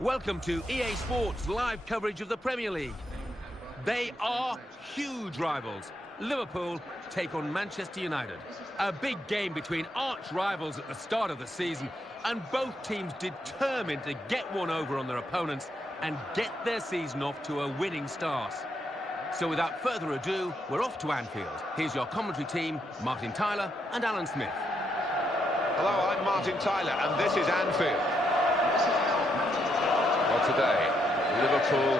Welcome to EA Sports live coverage of the Premier League. They are huge rivals. Liverpool take on Manchester United. A big game between arch rivals at the start of the season, and both teams determined to get one over on their opponents and get their season off to a winning start. So without further ado, we're off to Anfield. Here's your commentary team, Martin Tyler and Alan Smith. Hello, I'm Martin Tyler, and this is Anfield. Well, today, Liverpool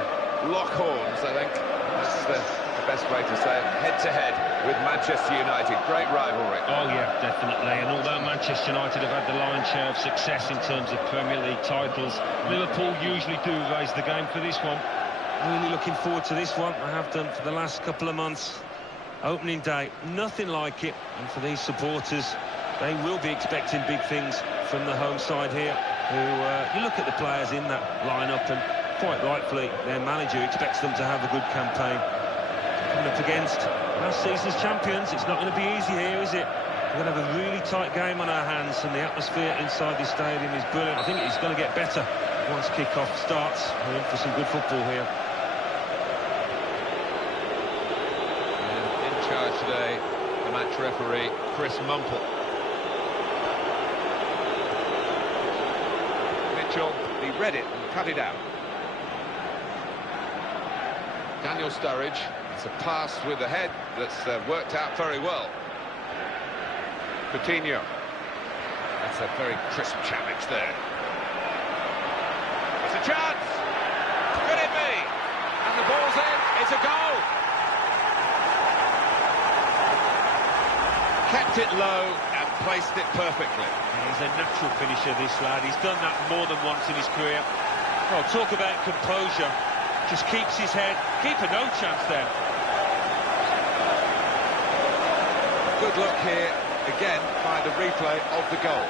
lock horns, I think. That's the best way to say it. Head-to-head with Manchester United. Great rivalry. Oh, yeah, definitely. And although Manchester United have had the lion's share of success in terms of Premier League titles, Liverpool usually do raise the game for this one. Really looking forward to this one. I have done for the last couple of months. Opening day, nothing like it. And for these supporters, they will be expecting big things from the home side here. You look at the players in that lineup, and quite rightfully, their manager expects them to have a good campaign. Coming up against last season's champions, it's not going to be easy here, is it? We're going to have a really tight game on our hands, and the atmosphere inside the stadium is brilliant. I think it's going to get better once kick-off starts. We're in for some good football here. And in charge today, the match referee, Chris Mumple. He read it and cut it out. Daniel Sturridge. It's a pass with the head that's worked out very well. Coutinho. That's a very crisp challenge there. It's a chance. Could it be? And the ball's in. It's a goal. Kept it low and placed it perfectly. He's a natural finisher, this lad. He's done that more than once in his career. Well, talk about composure. Just keeps his head. Keeper, no chance there. Good look here, again, by the replay of the goal.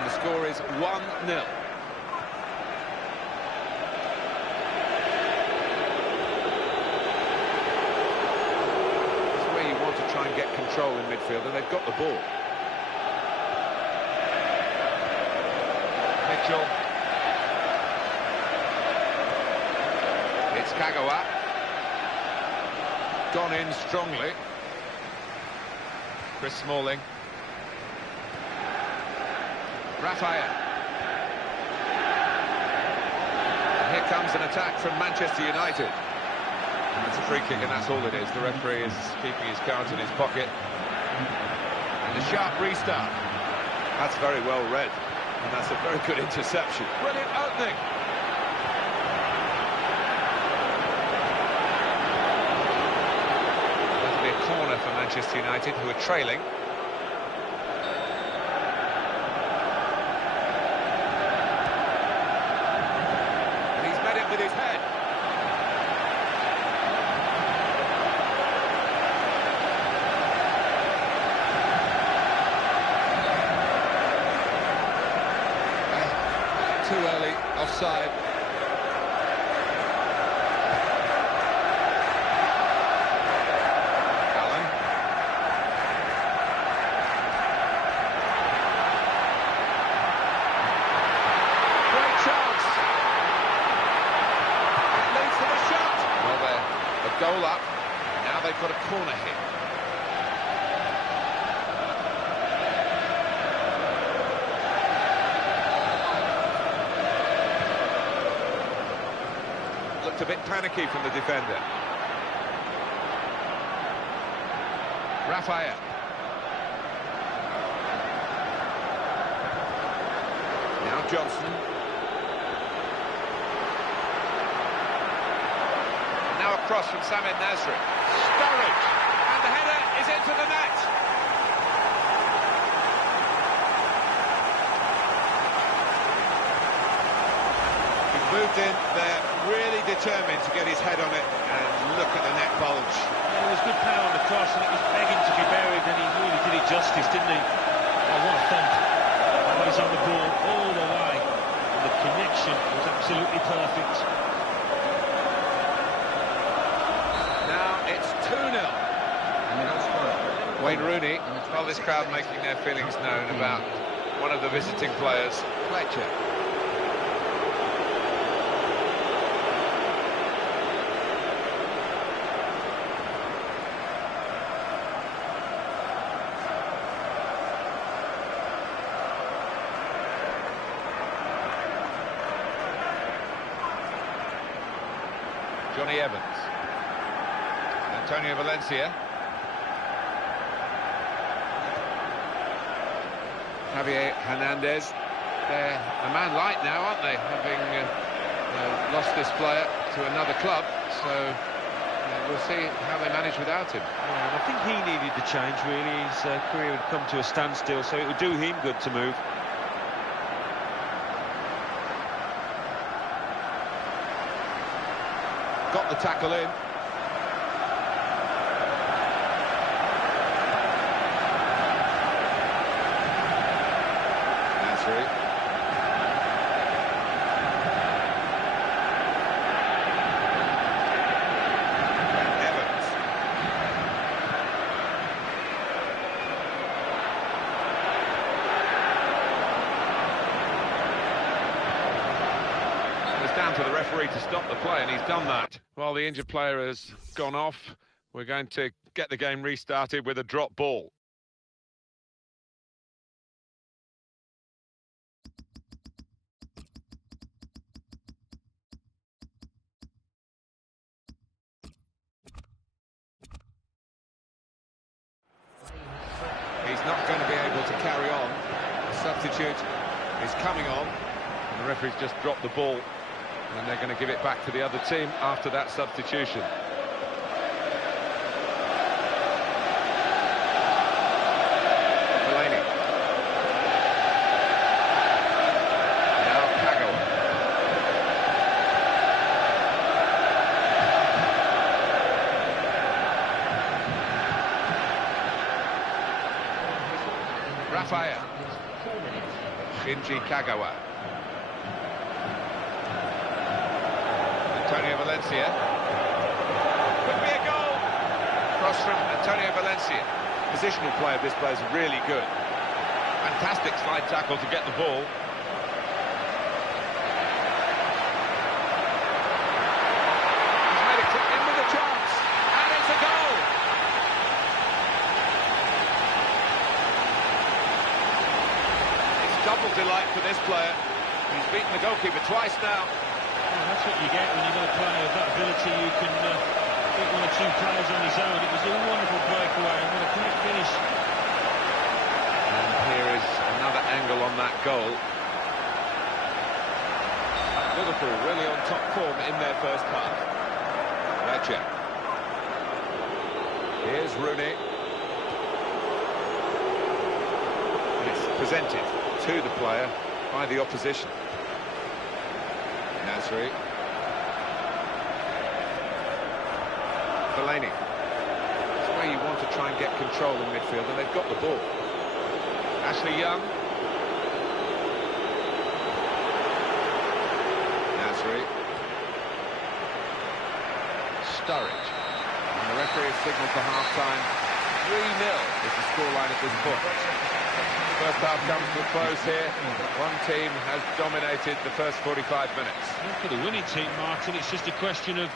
The score is 1-0. This is where you want to try and get control in midfield, and they've got the ball. Mitchell. It's Kagawa. Gone in strongly. Chris Smalling. Raphael. And here comes an attack from Manchester United. And it's a free kick, and that's all it is. The referee is keeping his cards in his pocket. And a sharp restart. That's very well read. And that's a very good interception. Brilliant opening. That'll be a corner for Manchester United, who are trailing. With his head. Too early, offside. Allen. Great chance. Goal up, and now they've got a corner here. Looked a bit panicky from the defender. Raphael. Now Johnson. Now a cross from Samir Nasri. Sturridge, and the header is into the net. He's moved in there, really determined to get his head on it, and look at the net bulge. There was good power on the cross, and it was begging to be buried, and he really did it justice, didn't he? Oh, what a thump. eyes on the ball all the way. And the connection was absolutely perfect. Now it's 2-0. Wayne Rooney. Well, this crowd making their feelings known about one of the visiting players, Fletcher. Johnny Evans. Antonio Valencia. Javier Hernandez. They're a man light now, aren't they? Having lost this player to another club, so we'll see how they manage without him. Yeah, I think he needed the change, really. His career had come to a standstill, so it would do him good to move. Got the tackle in. Nasri. Evans. It's down to the referee to stop the play, and he's done that. While the injured player has gone off, we're going to get the game restarted with a drop ball. He's not going to be able to carry on. The substitute is coming on, and the referee's just dropped the ball. And they're going to give it back to the other team after that substitution. Delaney. Now Kagawa. Rafael. Shinji Kagawa. Antonio Valencia. Could be a goal. Cross from Antonio Valencia. Positional play of this player is really good. Fantastic slide tackle to get the ball. He's made it in with a chance. And it's a goal. It's double delight for this player. He's beaten the goalkeeper twice now. Well, that's what you get when you've got a player of that ability. You can beat one or two players on his own. It was a wonderful breakaway and what a great finish. And here is another angle on that goal. Liverpool really on top form in their first half. Fletcher. Here's Rooney. And it's presented to the player by the opposition. Nasri. Delaney. It's where you want to try and get control in midfield, and they've got the ball. Ashley Young. Nasri. Sturridge. And the referee has signalled for half-time. 3-0 is the scoreline at this point. First half comes to a close here. One team has dominated the first 45 minutes. Well, for the winning team, Martin, it's just a question of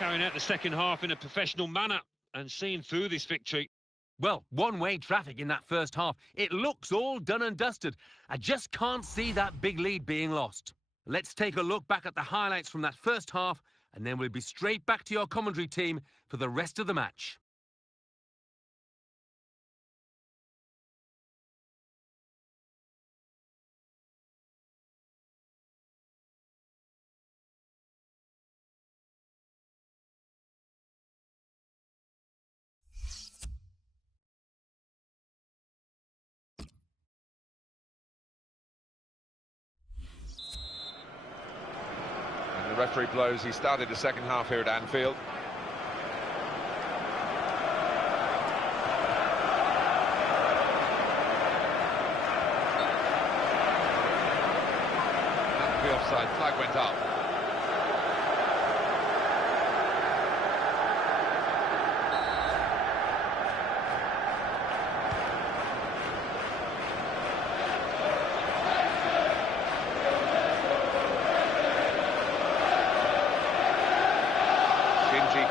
carrying out the second half in a professional manner and seeing through this victory. Well, one-way traffic in that first half. It looks all done and dusted. I just can't see that big lead being lost. Let's take a look back at the highlights from that first half, and then we'll be straight back to your commentary team for the rest of the match. The referee blows. He started the second half here at Anfield. offside, flag went up.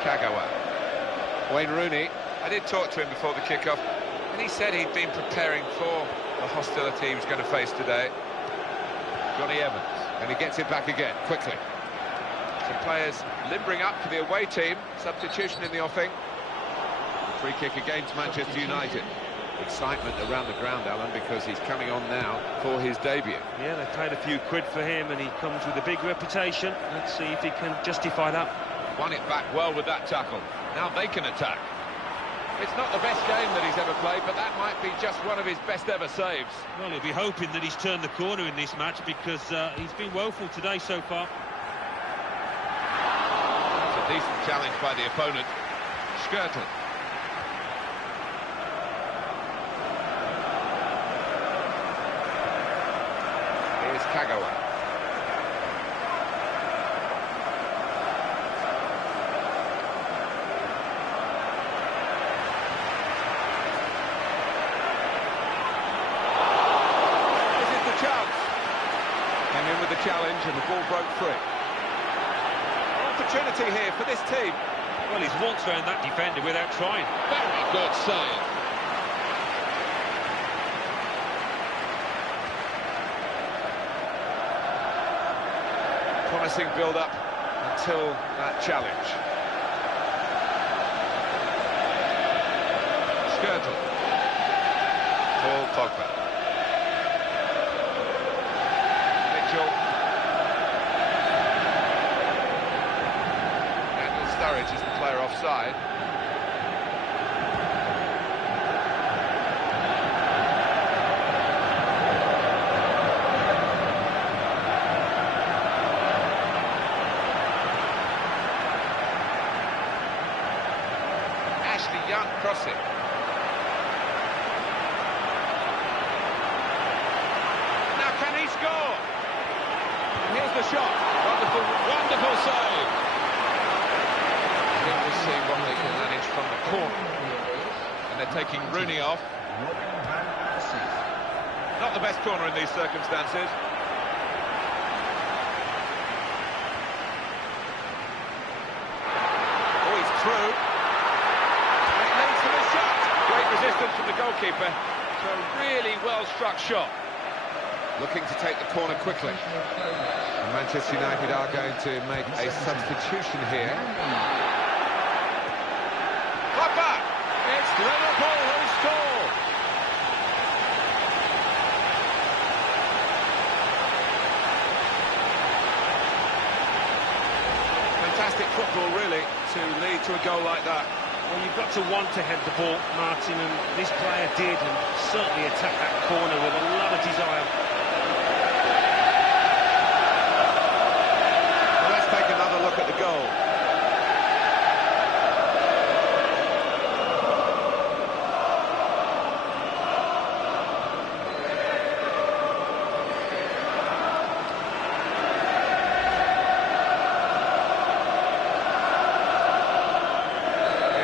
Kagawa. Wayne Rooney, I did talk to him before the kick-off, and he said he'd been preparing for the hostility he was going to face today. Johnny Evans, and he gets it back again, quickly. Some players limbering up for the away team, substitution in the offing. The free kick against Manchester United. Excitement around the ground, Alan, because he's coming on now for his debut. Yeah, they paid a few quid for him, and he comes with a big reputation. Let's see if he can justify that. Won it back well with that tackle. Now they can attack. It's not the best game that he's ever played, but that might be just one of his best ever saves. Well, he'll be hoping that he's turned the corner in this match, because he's been woeful today so far. It's a decent challenge by the opponent. Skirtle. Here's Kagawa. With the challenge, and the ball broke free. Opportunity here for this team. Well, he's walked around that defender without trying. Very good save. Promising build-up until that challenge. Skirtle. Paul Pogba. Daniel Sturridge is the player offside. Ashley Young crossing. Now can he score? Here's the shot. Wonderful, wonderful save. Here we'll see what they can manage from the corner. And they're taking Rooney off. Not the best corner in these circumstances. Oh, he's through. And it leads to the shot. Great resistance from the goalkeeper. So a really well-struck shot. Looking to take the corner quickly. And Manchester United are going to make a substitution here. Pogba! It's Liverpool who score! Fantastic football, really, to lead to a goal like that. Well, you've got to want to head the ball, Martin, and this player did, and certainly attacked that corner with a lot of desire. Take another look at the goal.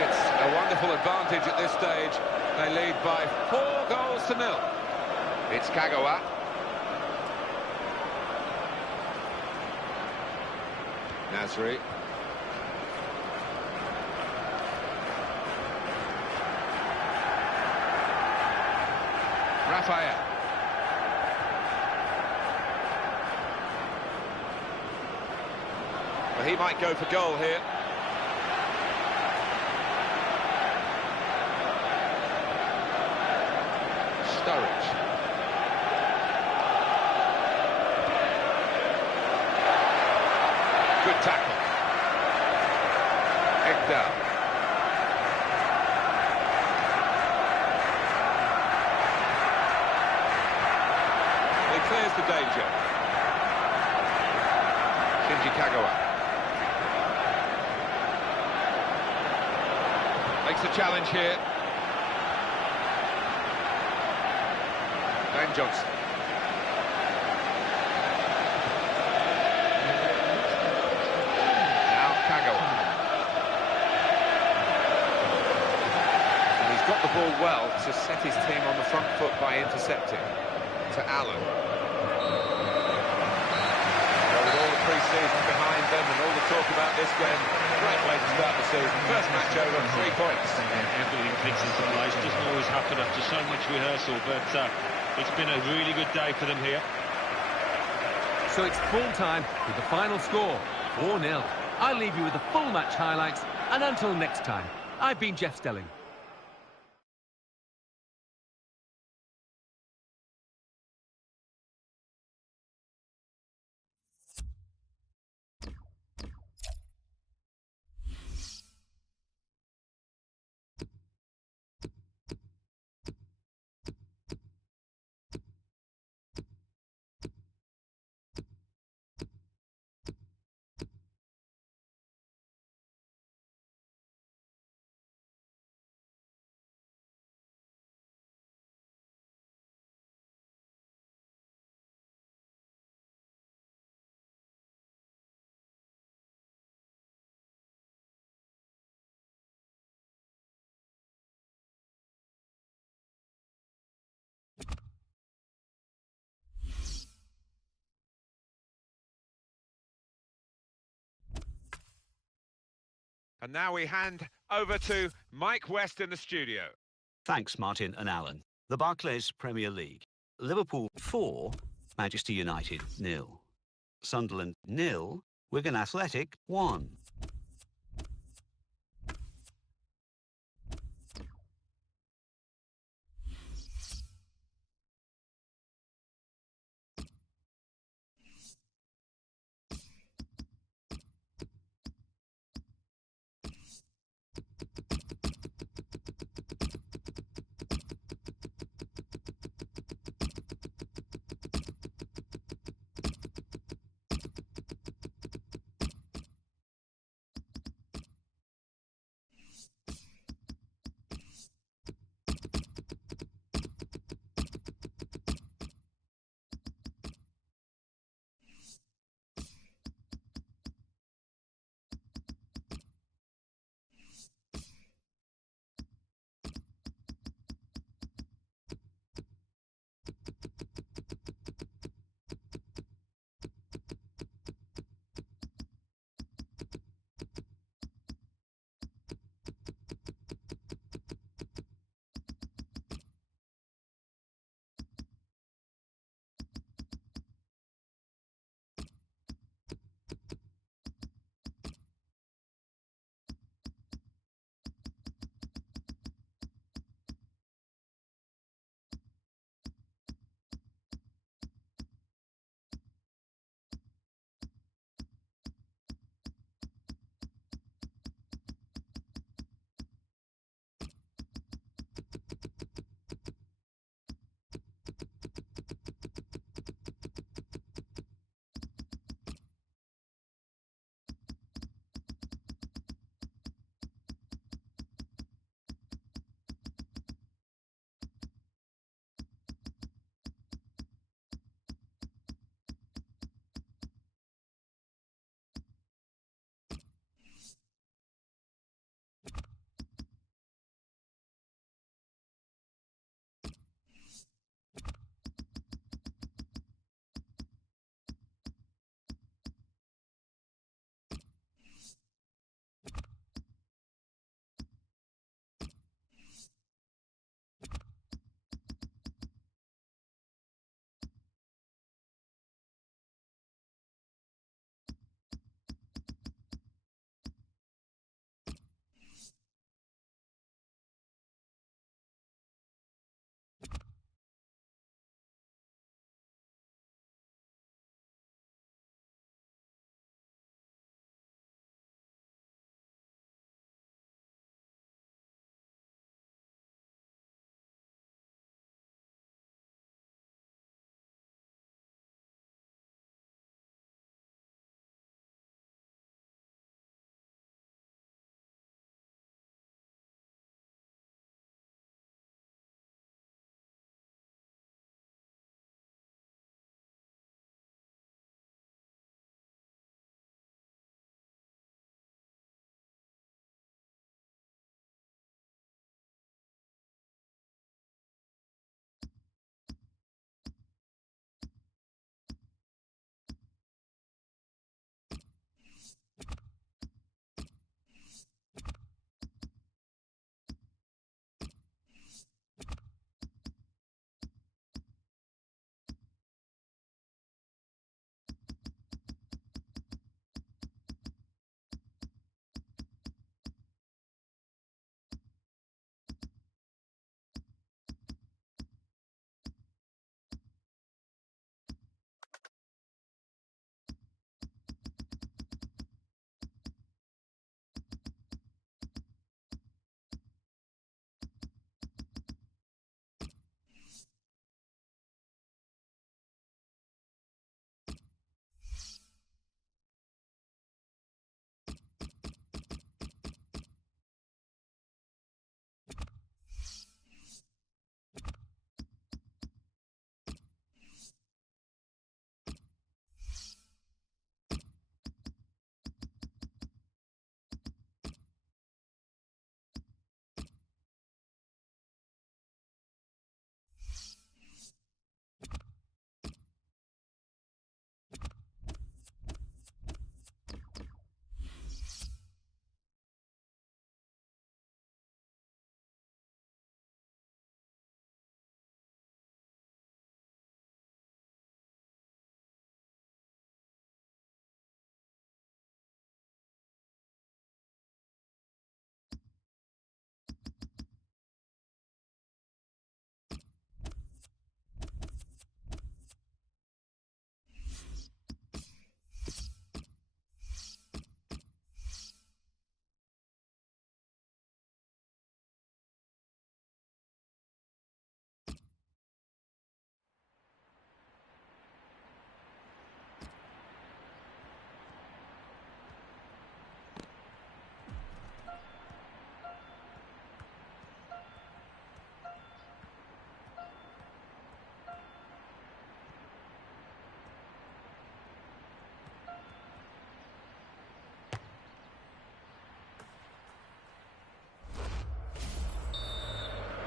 It's a wonderful advantage at this stage. They lead by 4-0. It's Kagawa. Nasri. Raphael. Well, he might go for goal here. Sturridge. Good tackle. Egdal. He clears the danger. Shinji Kagawa. Makes the challenge here. Dwayne Johnson. ball well to set his team on the front foot by intercepting. To Allen. Well, with all the pre-season behind them and all the talk about this game, great way to start the season. First match over, 3 points. Everything clicks into place. Doesn't always happen after so much rehearsal, but it's been a really good day for them here. So it's full time with the final score, 4-0. I'll leave you with the full match highlights, and until next time, I've been Jeff Stelling. And now we hand over to Mike West in the studio. Thanks, Martin and Alan. The Barclays Premier League. Liverpool 4, Manchester United 0. Sunderland 0, Wigan Athletic 1.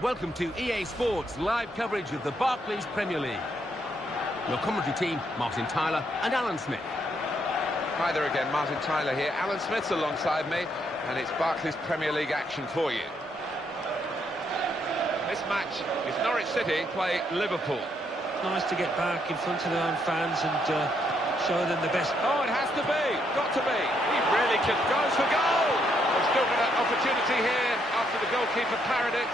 Welcome to EA Sports live coverage of the Barclays Premier League. Your commentary team, Martin Tyler and Alan Smith. Hi there again, Martin Tyler here. Alan Smith's alongside me, and it's Barclays Premier League action for you. This match is Norwich City play Liverpool. It's nice to get back in front of their own fans and show them the best. Oh, it has to be, got to be. He really goes for goal. They've still got an opportunity here after the goalkeeper parried it.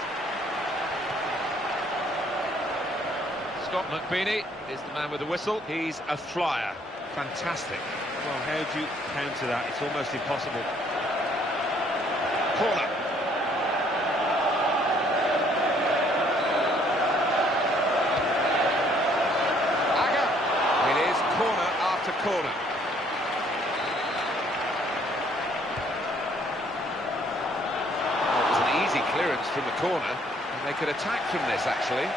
Scott McBeanie is the man with the whistle. He's a flyer. Fantastic. Well, how do you counter that? It's almost impossible. Corner. Agger. It is corner after corner. Well, it was an easy clearance from the corner, and they could attack from this, actually.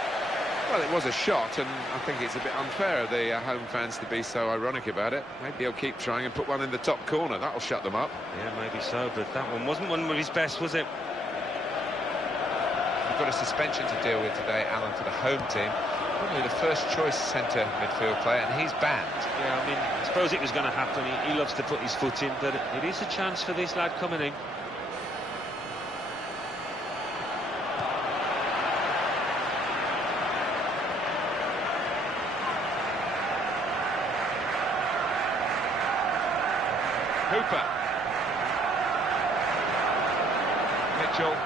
Well, it was a shot, and I think it's a bit unfair of the home fans to be so ironic about it. Maybe he'll keep trying and put one in the top corner. That'll shut them up. Yeah, maybe so, but that one wasn't one of his best, was it? We've got a suspension to deal with today, Alan, for the home team. Probably the first choice centre midfield player, and he's banned. Yeah, I mean, I suppose it was going to happen. He loves to put his foot in, but it is a chance for this lad coming in. Hooper. Mitchell.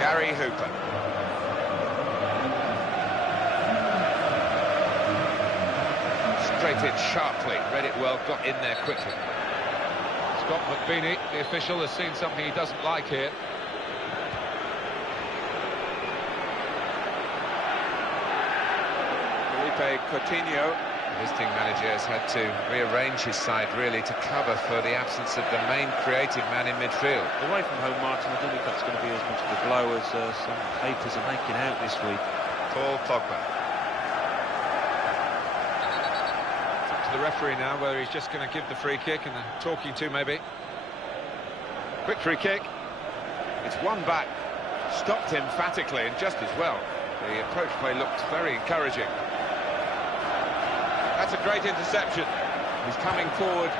Gary Hooper. Straight in sharply, read it well, got in there quickly. Scott McBeanie, the official, has seen something he doesn't like here. Coutinho, visiting manager, has had to rearrange his side really to cover for the absence of the main creative man in midfield. Away from home, Martin, I don't think that's going to be as much of a blow as some papers are making out this week. Paul Pogba. It's up to the referee now whether he's just going to give the free kick and talking to maybe. Quick free kick. It's one back. Stopped emphatically and just as well. The approach play looked very encouraging. That's a great interception. He's coming forward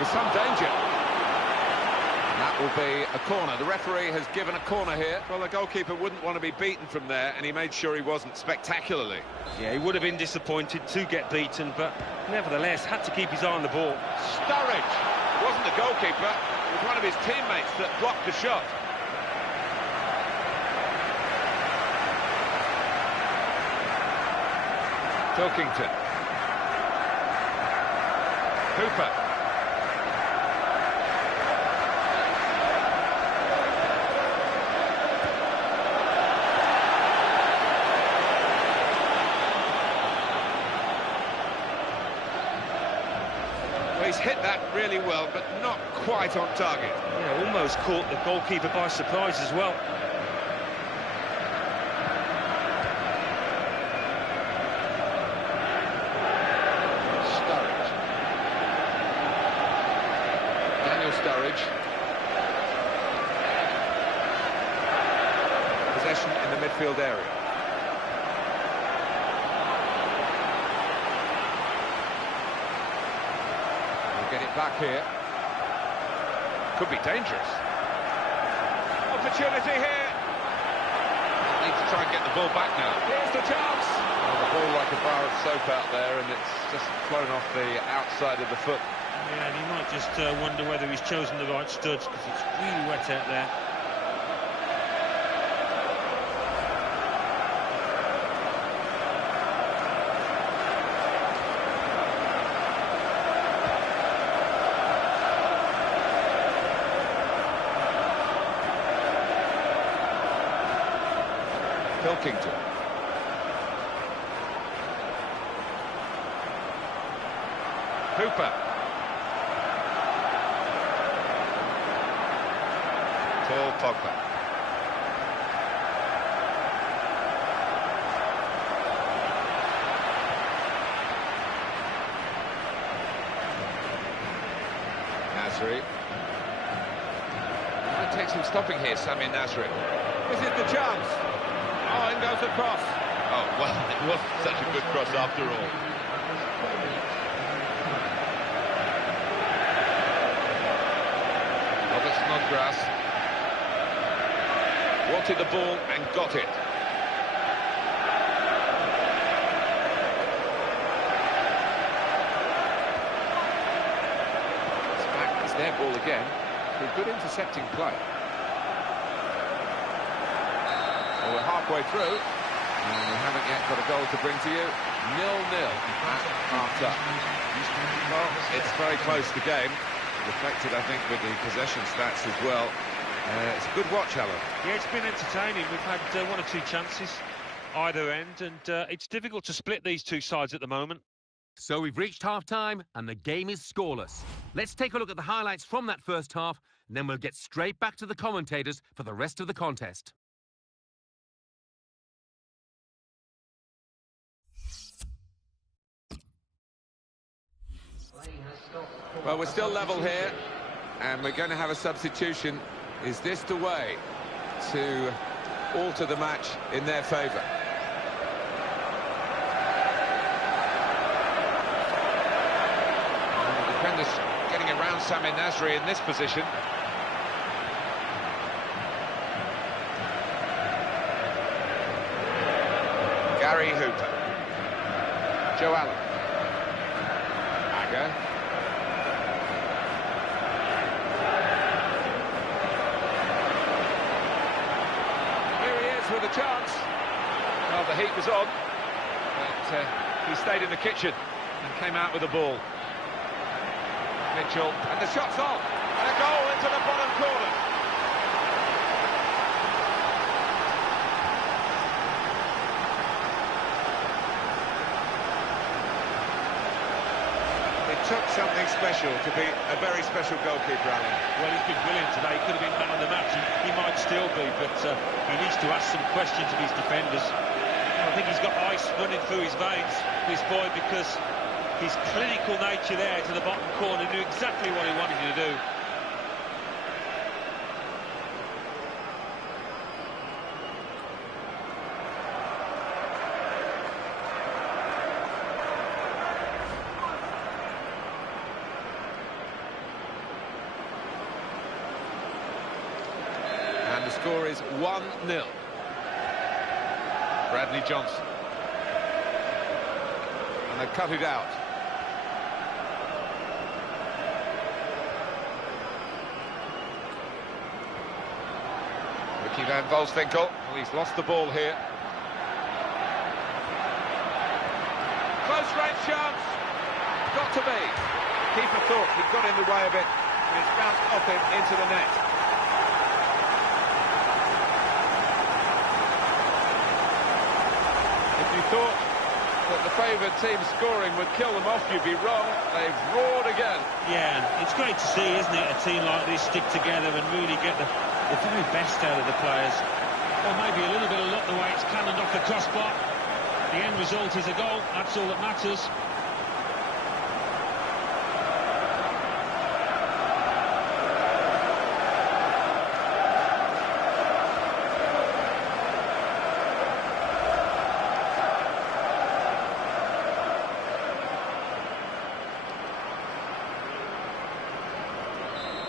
with some danger. And that will be a corner. The referee has given a corner here. Well, the goalkeeper wouldn't want to be beaten from there, and he made sure he wasn't spectacularly. Yeah, he would have been disappointed to get beaten, but nevertheless had to keep his eye on the ball. Sturridge. It wasn't the goalkeeper. It was one of his teammates that blocked the shot. Pilkington. Hooper. Well, he's hit that really well, but not quite on target. Yeah, almost caught the goalkeeper by surprise as well. Sturridge. Possession in the midfield area. We'll get it back here. Could be dangerous. Opportunity here. Need to try and get the ball back now. Here's the chance. Well, the ball like a bar of soap out there, and it's just flown off the outside of the foot. Yeah, and he might just wonder whether he's chosen the right studs, because it's really wet out there. Pilkington. Hooper. Paul Pogba. Nasri. Might take some stopping here, Sami Nasri. This is the chance. Oh, in goes the cross. Oh, well, it wasn't such a good cross after all. Robert Snodgrass wanted the ball and got it. It's their ball again. A good intercepting play. Well, we're halfway through, and we haven't yet got a goal to bring to you. 0-0 at half-time. Well, it's very close, the game. Reflected, I think, with the possession stats as well. It's a good watch, Alan. Yeah, it's been entertaining. We've had one or two chances either end, and it's difficult to split these two sides at the moment. So we've reached half-time, and the game is scoreless. Let's take a look at the highlights from that first half, and then we'll get straight back to the commentators for the rest of the contest. Well, we're still level here, and we're going to have a substitution. Is this the way to alter the match in their favour? The defenders getting around Sami Nasri in this position. Gary Hooper. Joe Allen. Agger. With a chance. Well, the heat was on, but he stayed in the kitchen and came out with the ball. Mitchell, and the shot's on, and a goal into the bottom corner. It took something special to be a very special goalkeeper, Alan. Well, he's been brilliant today. He could have been man of the match. He might still be, but he needs to ask some questions of his defenders. I think he's got ice running through his veins, this boy, because his clinical nature there to the bottom corner knew exactly what he wanted to do. And the score is 1-0. Bradley Johnson. And they cut it out. Ricky van Volswinkel. Well, he's lost the ball here. Close range chance. Got to be. Keeper thought he got in the way of it. And it's bounced off him into the net. If you thought that the favoured team scoring would kill them off, you'd be wrong. They've roared again. Yeah, it's great to see, isn't it, a team like this stick together and really get the very best out of the players. Or maybe a little bit of luck the way it's cannoned off the crossbar. The end result is a goal, that's all that matters.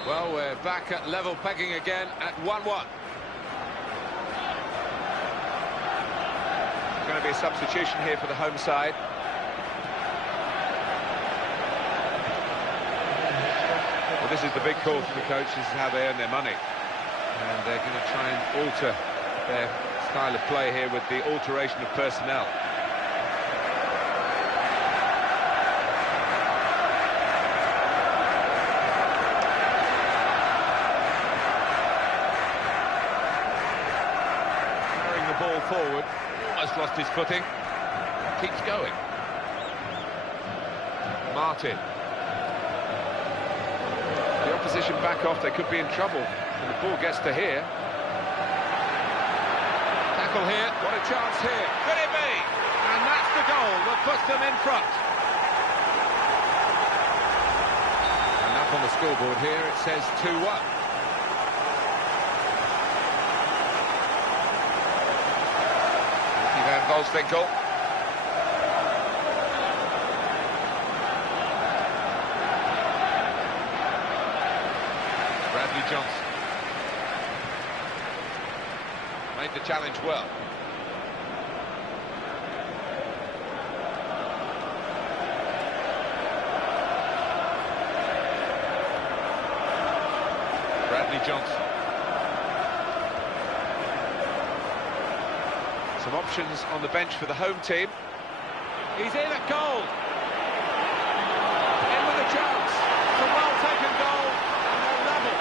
Well, we're back at level pegging again at 1-1. There's going to be a substitution here for the home side. Well, this is the big call from the coach. This is how they earn their money. And they're going to try and alter their style of play here with the alteration of personnel. Ball forward, almost lost his footing, keeps going. Martin. The opposition back off, they could be in trouble. And the ball gets to here. Tackle here, what a chance here. Could it be? And that's the goal that puts them in front. And that'll on the scoreboard here, it says 2-1. Van Volswinkel. Bradley Johnson. Made the challenge well. Bradley Johnson. Some options on the bench for the home team. He's in at goal. In with a chance. It's a well-taken goal, and they're level.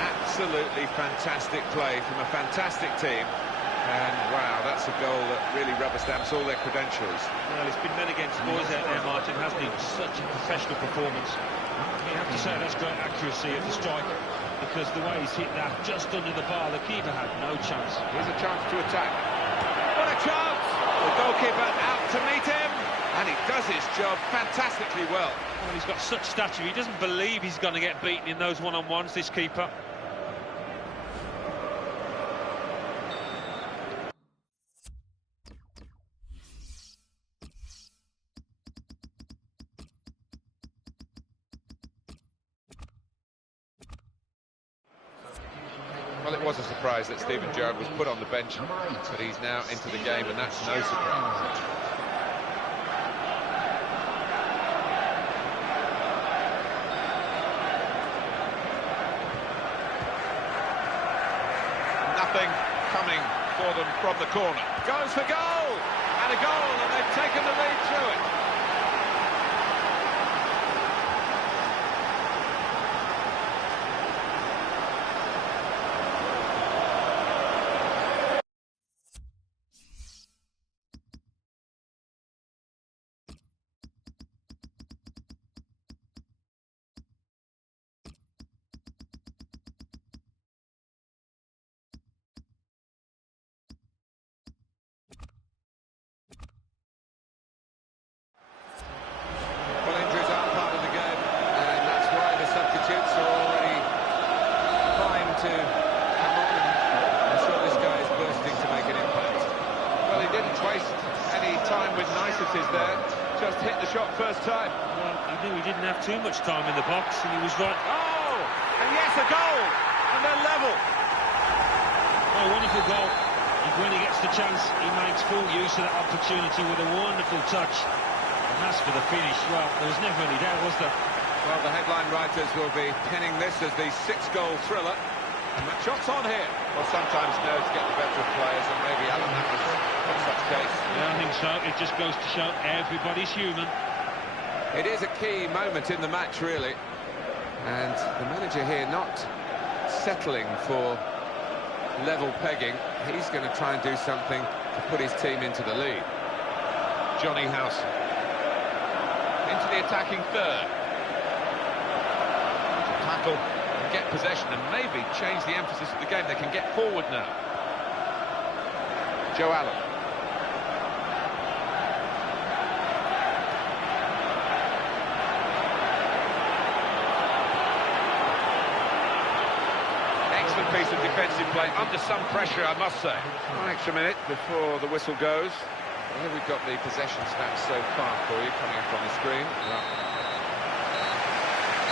Absolutely fantastic play from a fantastic team. And wow, that's a goal that really rubber stamps all their credentials. Well, it's been men against boys out there, Martin, hasn't it? Such a professional performance. You have to say that's great accuracy at the strike, because the way he's hit that just under the bar, the keeper had no chance. Here's a chance to attack. What a chance! The goalkeeper out to meet him, and he does his job fantastically well. Well, he's got such stature, he doesn't believe he's going to get beaten in those one-on-ones, this keeper. Well, it was a surprise that Steven Gerrard was put on the bench, but he's now into the game, and that's no surprise. Nothing coming for them from the corner. Goes for goal! And a goal, and they've taken the lead through it. To come on, and I'm sure this guy is bursting to make an impact. Well, he didn't waste any time with niceties there, just hit the shot first time. Well, he knew he didn't have too much time in the box, and he was right. Oh, and yes, a goal, and they're level. Oh, wonderful goal. And when he gets the chance, he makes full use of that opportunity with a wonderful touch. And as for the finish, well, there was never any doubt, was there? Well, the headline writers will be penning this as the 6-goal thriller. And that shot's on here. Well, sometimes nerves get the better of players, and maybe Alan, that was not such case. Yeah, I think so. It just goes to show everybody's human. It is a key moment in the match, really. And the manager here not settling for level pegging. He's going to try and do something to put his team into the lead. Johnny Howson. Into the attacking third. Tackle. Get possession and maybe change the emphasis of the game. They can get forward now. Joe Allen. Excellent piece of defensive play, under some pressure, I must say. One extra minute before the whistle goes. Here we've got the possession stats so far for you coming up on the screen.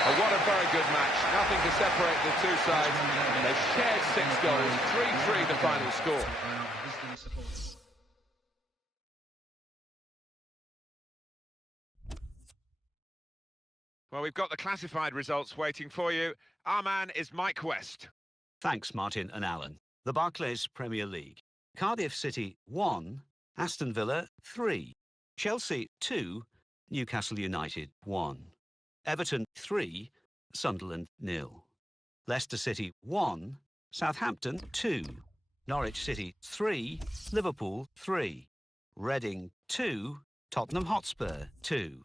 Oh, what a very good match. Nothing to separate the two sides. They've shared 6 goals, 3-3 the final score. Well, we've got the classified results waiting for you. Our man is Mike West. Thanks, Martin and Alan. The Barclays Premier League. Cardiff City 1, Aston Villa 3, Chelsea 2, Newcastle United 1. Everton 3, Sunderland 0. Leicester City 1, Southampton 2. Norwich City 3, Liverpool 3. Reading 2, Tottenham Hotspur 2.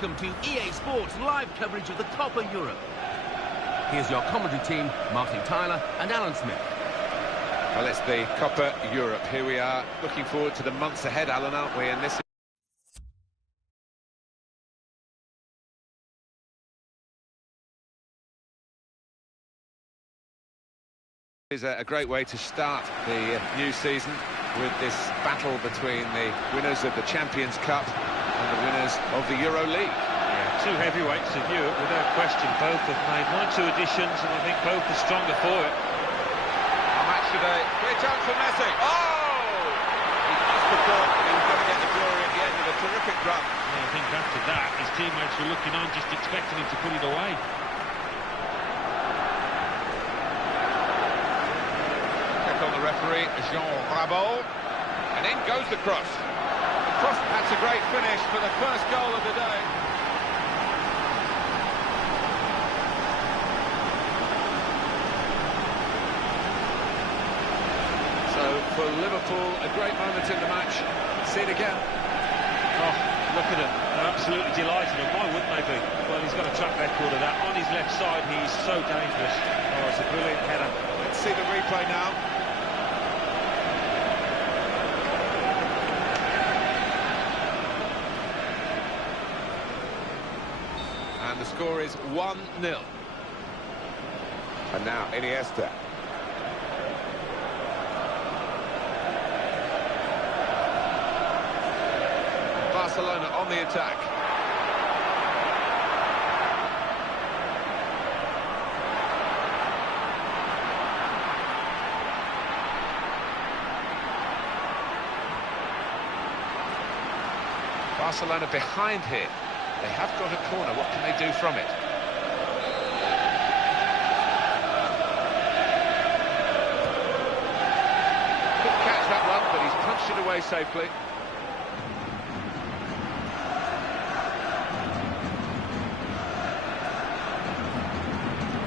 welcome to EA Sports live coverage of the Copa Europe. Here's your commentary team, Martin Tyler and Alan Smith. Well, it's the Copa Europe. Here we are, looking forward to the months ahead, Alan, aren't we? And this is a great way to start the new season with this battle between the winners of the Champions Cup and the winners of the Euro League. Yeah, two heavyweights of Europe, without question. Both have made 1 or 2 additions, and I think both are stronger for it. A match today. Great chance for Messi. Oh! He must have thought that he was going to get the glory at the end of a terrific run. Yeah, I think after that, his teammates were looking on, just expecting him to put it away. Check on the referee, Jean Rabot. And in goes the cross. That's a great finish for the first goal of the day. So for Liverpool, a great moment in the match. See it again. Oh, look at him. They're absolutely delighted, and why wouldn't they be? Well, he's got a track record of that. On his left side, he's so dangerous. Oh, it's a brilliant header. Let's see the replay now. And the score is 1-0. And now Iniesta. Barcelona on the attack. Barcelona behind here. They have got a corner. What can they do from it? Couldn't catch that one, but he's punched it away safely.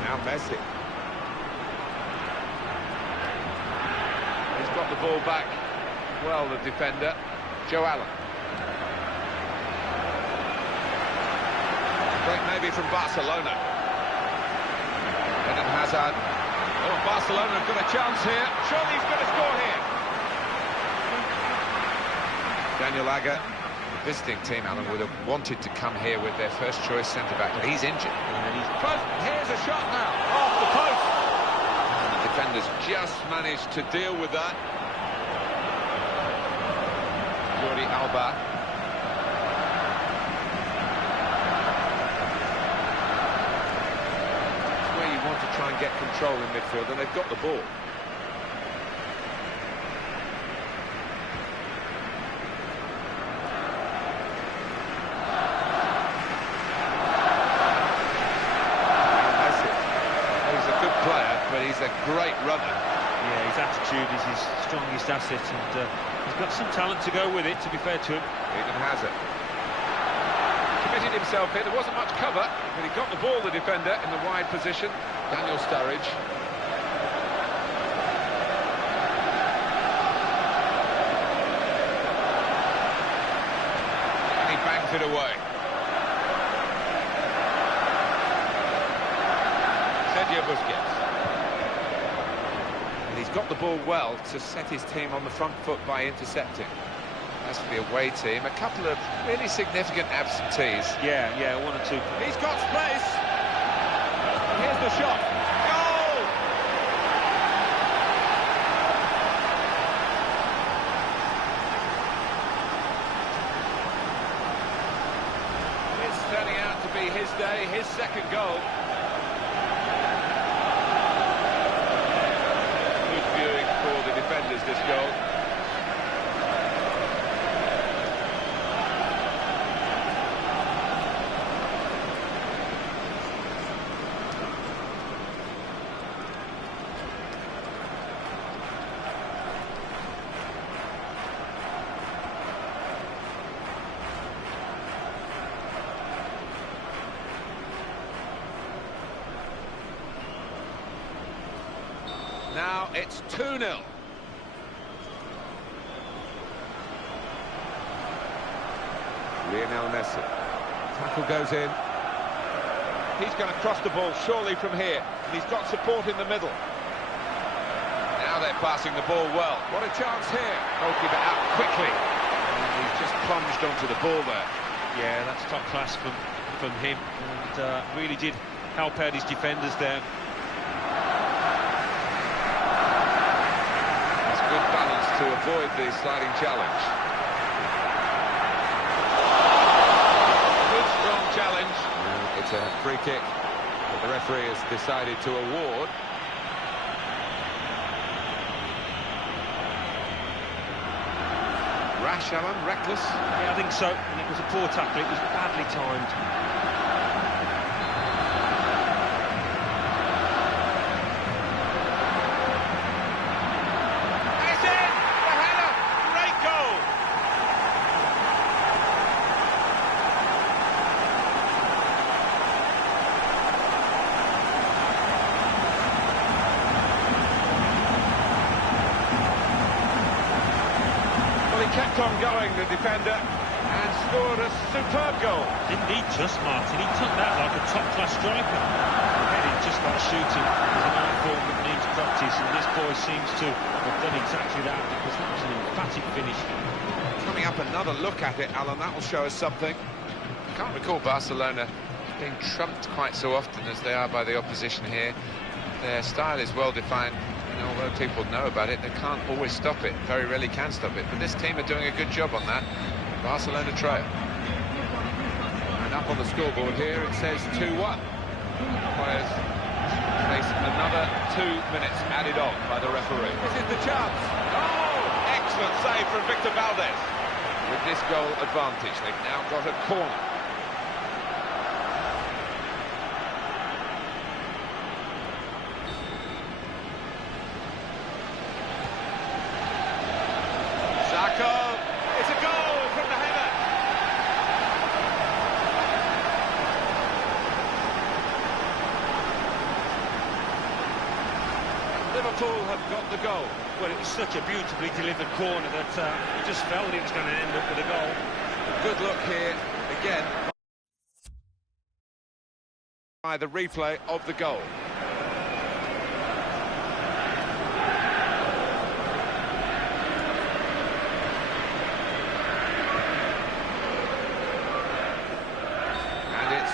Now Messi. He's got the ball back. Well, the defender, Joe Allen. Break maybe from Barcelona. Eden Hazard. Oh, Barcelona have got a chance here. Surely he's going to score here. Daniel Agger, the visiting team, Alan, would have wanted to come here with their first choice centre-back, but he's injured. And he's Close. Here's a shot now. Off the post. And the defenders just managed to deal with that. Jordi Alba. To try and get control in midfield, and they've got the ball. He's a good player, but he's a great runner. Yeah, his attitude is his strongest asset, and he's got some talent to go with it, to be fair to him. Eden Hazard committed himself here. There wasn't much cover, but he got the ball, the defender, in the wide position. Daniel Sturridge. And he bangs it away. Sergio Busquets. And he's got the ball well to set his team on the front foot by intercepting. As for the away team, a couple of really significant absentees. Yeah, 1 or 2. He's got space. Here's the shot. Goal! It's turning out to be his day, his second goal. Good viewing for the defenders, this goal. Now it's 2-0. Lionel Messi. Tackle goes in. He's going to cross the ball surely from here, and he's got support in the middle. Now they're passing the ball well. What a chance here. Goalkeeper out quickly. And he's just plunged onto the ball there. Yeah, that's top class from him, and really did help out his defenders there. That's good balance to avoid the sliding challenge. Good strong challenge. It's a free kick that the referee has decided to award. Rash, Alan, reckless? Yeah, I think so. And it was a poor tackle. It was badly timed. It's in! The header! Great goal! Well, he kept on going, the defender, and scored a superb goal. Didn't need just Martin. He took that like a top-class striker. Again, it's just like shooting. It's an art form that needs practice, and this boy seems to have done exactly that, because that was an emphatic finish. Coming up, another look at it, Alan, that will show us something. I can't recall Barcelona being trumped quite so often as they are by the opposition here. Their style is well defined, and although people know about it, they can't always stop it, very rarely can stop it. But this team are doing a good job on that. Barcelona trail. And up on the scoreboard here, it says 2-1. Players face another 2 minutes added on by the referee. This is the chance. Oh, excellent save from Victor Valdez. With this goal advantage, they've now got a corner. Sacco, it's a goal from the header. Liverpool have got the goal. Well, it was such a beautifully delivered corner that you just felt it was going to end up with a goal. Good look here, again, by the replay of the goal. And it's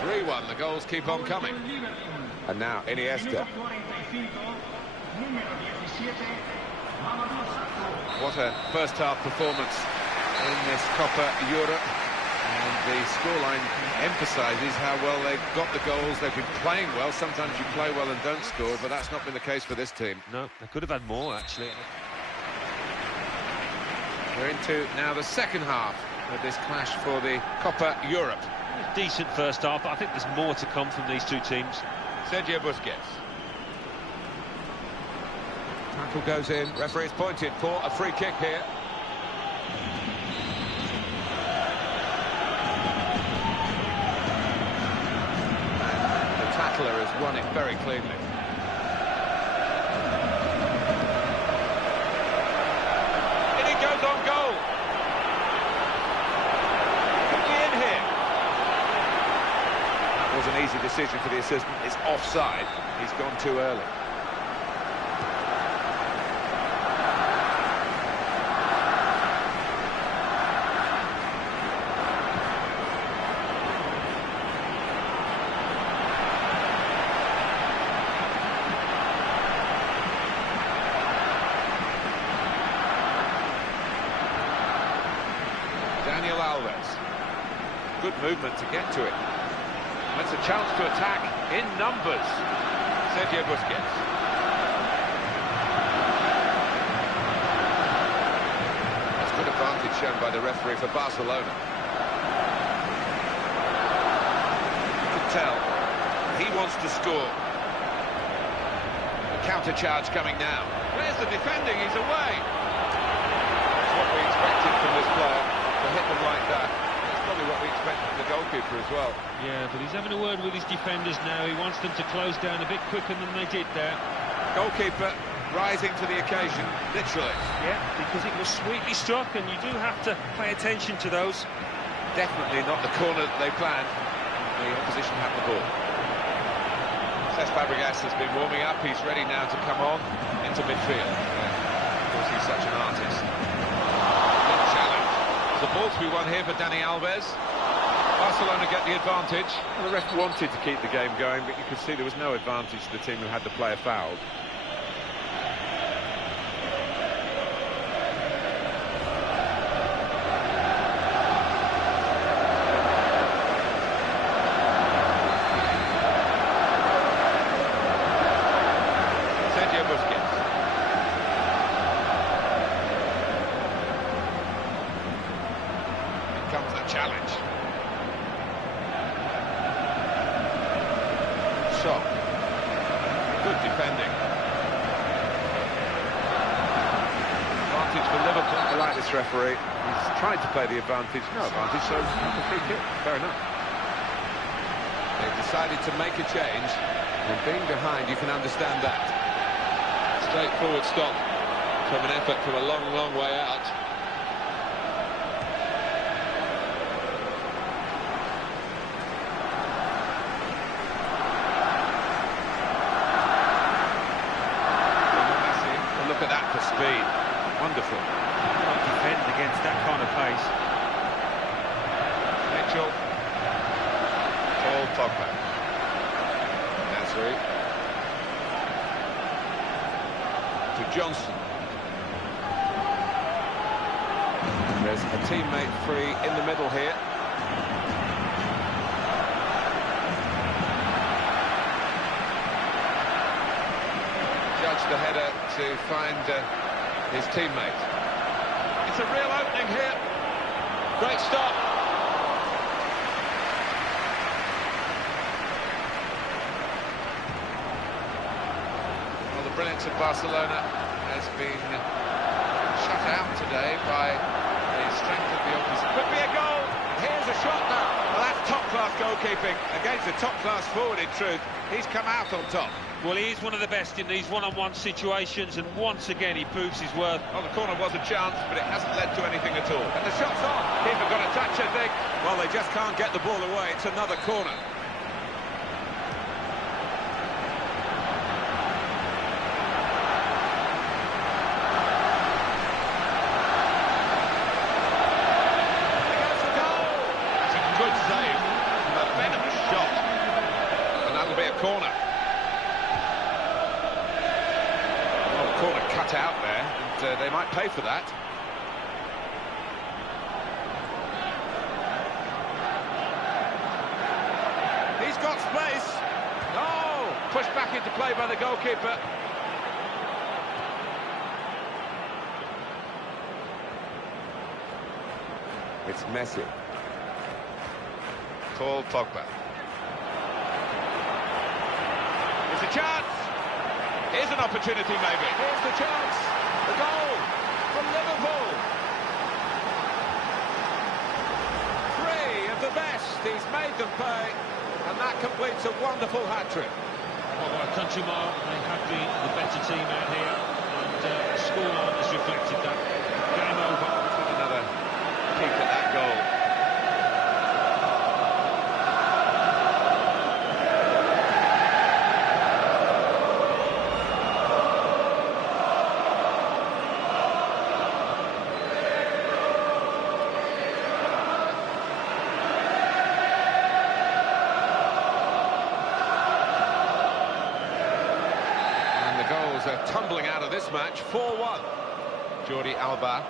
3-1, the goals keep on coming. And now, Iniesta. What a first-half performance in this Copa Europe. And the scoreline emphasises how well they've got the goals. They've been playing well. Sometimes you play well and don't score, but that's not been the case for this team. No, they could have had more, actually. We're into now the second half of this clash for the Copa Europe. Decent first half, but I think there's more to come from these two teams. Sergio Busquets. Tackle goes in. Referee's pointed for a free kick here. The tackler has won it very cleanly. And he goes on goal. Could be in here. It was an easy decision for the assistant. It's offside. He's gone too early. Good movement to get to it. And it's a chance to attack in numbers. Sergio Busquets. That's good advantage shown by the referee for Barcelona. You can tell he wants to score. The counter charge coming now. Where's the defending? He's away. That's what we expected from this player, to hit them like that. Probably what we expect from the goalkeeper as well. Yeah, but he's having a word with his defenders now. He wants them to close down a bit quicker than they did there. Goalkeeper rising to the occasion, literally. Yeah, because it was sweetly struck, and you do have to pay attention to those. Definitely not the corner that they planned. The opposition had the ball. Cesc Fabregas has been warming up. He's ready now to come on into midfield. Of course, he's such an artist. Good challenge. There's a ball to be won here for Dani Alves. Barcelona get the advantage. Well, the ref wanted to keep the game going, but you could see there was no advantage to the team who had the player fouled. Comes the challenge. Shot. Good defending. Advantage for Liverpool. I like this referee. He's tried to play the advantage. No advantage, so not a free kick. Fair enough. They've decided to make a change, and being behind, you can understand that. Straightforward stop from an effort from a long, long way out. Look at that for speed. Wonderful. Can't defend against that kind of pace. Mitchell. Paul Pogba. Nasri. To Johnson. There's a teammate free in the middle here. Judge the header to find his teammate. It's a real opening here. Great stop. Well, the brilliance of Barcelona has been shut out today by the strength of the opposition. Could be a goal. Here's a shot now. Well, that's top-class goalkeeping against a top-class forward, in truth. He's come out on top. Well, he is one of the best in these one-on-one situations, and once again he proves his worth. Well, the corner was a chance, but it hasn't led to anything at all. And the shot's on. Keeper got a touch, I think. Well, they just can't get the ball away. It's another corner. There goes the goal. That's a good save. A venomous shot. And that'll be a corner. Corner cut out there, and they might pay for that. He's got space. Oh, pushed back into play by the goalkeeper. It's Messi. Paul Pogba. It's a chance. Here's an opportunity, maybe. Here's the chance. The goal from Liverpool. Three of the best. He's made them pay, and that completes a wonderful hat-trick. Well, by a country mile, they have been the better team out here, and the scoreline has reflected that. Game over. Another peek at that goal. Are tumbling out of this match, 4-1. Jordi Alba.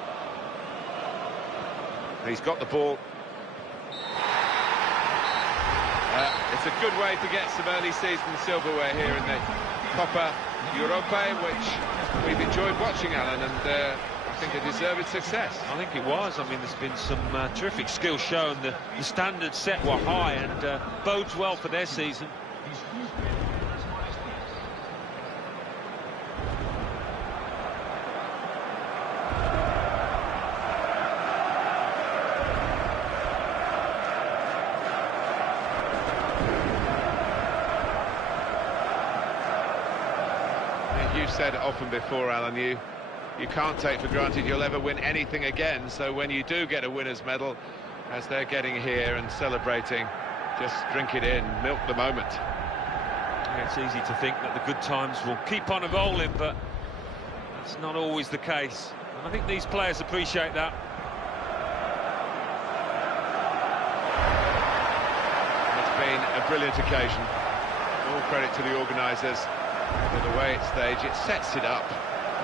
He's got the ball. It's a good way to get some early season silverware here in the Copa Europa, which we've enjoyed watching, Alan, and I think a deserved success. I think it was. I mean, there's been some terrific skill shown. The standards set were high, and bodes well for their season. You've said often before, Alan, you can't take for granted you'll ever win anything again, so when you do get a winner's medal, as they're getting here and celebrating. Just drink it in, milk the moment. Yeah, it's easy to think that the good times will keep on rolling, but that's not always the case. And I think these players appreciate that. It's been a brilliant occasion. All credit to the organisers for the way it's staged. It sets it up.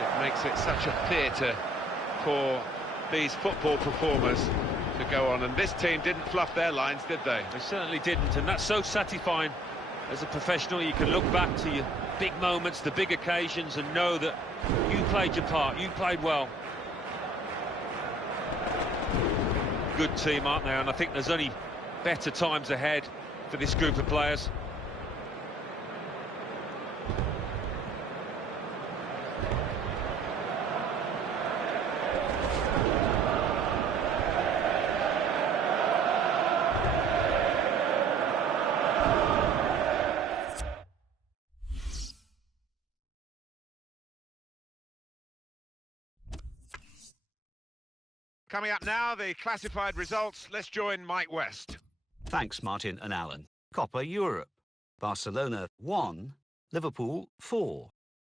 It makes it such a theatre for these football performers to go on. And this team didn't fluff their lines, did they? They certainly didn't, and that's so satisfying. As a professional, you can look back to your big moments, the big occasions, and know that you played your part, you played well. Good team, aren't they? And I think there's only better times ahead for this group of players. Coming up now, the classified results. Let's join Mike West. Thanks, Martin and Alan. Copa Europe. Barcelona 1, Liverpool 4.